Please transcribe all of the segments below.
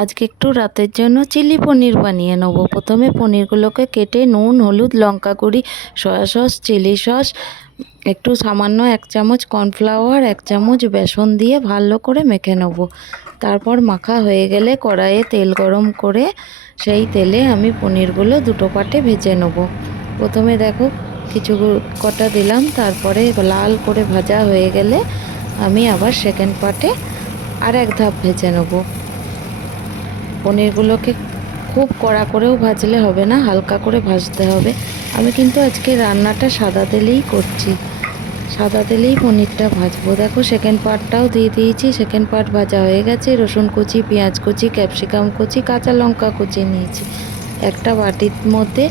আজকে একটু রাতের জন্য চিলি পনির বানিয়ে নেব। প্রথমে পনিরগুলোকে কেটে নুন, হলুদ, লঙ্কা গুঁড়ি, সয়া সস, চিলি সস, একটু সামান্য 1 চামচ কর্নফ্লাওয়ার, 1 চামচ বেসন দিয়ে ভালো করে মেখে নেব। তারপর মাখা হয়ে গেলে কড়াইয়ে তেল গরম করে সেই তেলে আমি পনিরগুলো দুটো পাটে ভেজে নেব। প্রথমে দেখো কিছু কটা দিলাম, তারপরে লাল করে ভাজা হয়ে গেলে আমি আবার সেকেন্ড পাটে আর এক ধাপ ভেজে নেব। পনিরগুলোকে খুব কড়া করেও ভাজলে হবে না, হালকা করে ভাজতে হবে। আমি কিন্তু আজকে রান্নাটা সাদা তেলেই করছি, সাদা তেলেই পনিরটা ভাজবো। দেখো সেকেন্ড পার্টটাও দিয়ে দিয়েছি, সেকেন্ড পার্ট ভাজা হয়ে গেছে। রসুন কুচি, পেঁয়াজ কুচি, ক্যাপসিকাম কুচি, কাঁচা লঙ্কা কুচি নিয়েছি। একটা বাটির মধ্যে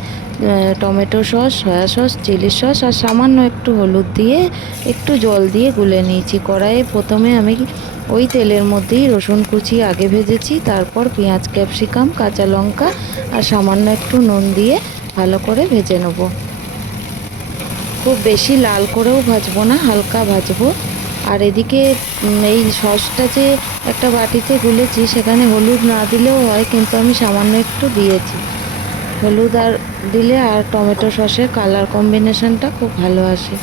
tomato sauce, soya sauce, chilli sauce আর সামান্য একটু হলুদ দিয়ে একটু জল দিয়ে গুলে নিয়েছি। কড়াইয়ে প্রথমে আমি ওই তেলের মধ্যেই রসুন কুচি আগে ভেজেছি, তারপর পেঁয়াজ, ক্যাপসিকাম, কাঁচা লঙ্কা আর সামান্য একটু নুন দিয়ে ভালো করে ভেজে নেব। খুব বেশি লাল করেও ভাজবো না, হালকা ভাজবো। আর এদিকে এই সসটা যে একটা বাটিতে গুলেছি সেখানে হলুদ না দিলেও হয়, কিন্তু আমি সামান্য একটু দিয়েছি। হলুদ আর দিলে আর টমেটো সসের কালার কম্বিনেশনটা খুব ভালো আসে।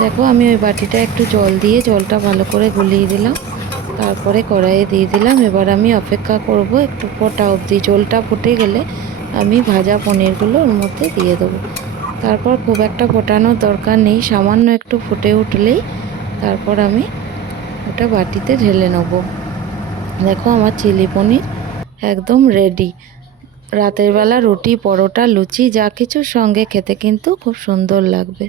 দেখো আমি ওই বাটিটা একটু জল দিয়ে জলটা ভালো করে গুলিয়ে দিলাম, তারপরে কড়াইয়ে দিয়ে দিলাম। এবার আমি অপেক্ষা করব একটু ফোটা অবধি। জলটা ফুটে গেলে আমি ভাজা পনিরগুলো ওর মধ্যে দিয়ে দেবো। তারপর খুব একটা ফোটানোর দরকার নেই, সামান্য একটু ফুটে উঠলেই তারপর আমি ওটা বাটিতে ঢেলে নেব। দেখো আমার চিলি পনির একদম রেডি। রাতের বেলা রুটি, পরোটা, লুচি যা কিছুর সঙ্গে খেতে কিন্তু খুব সুন্দর লাগবে।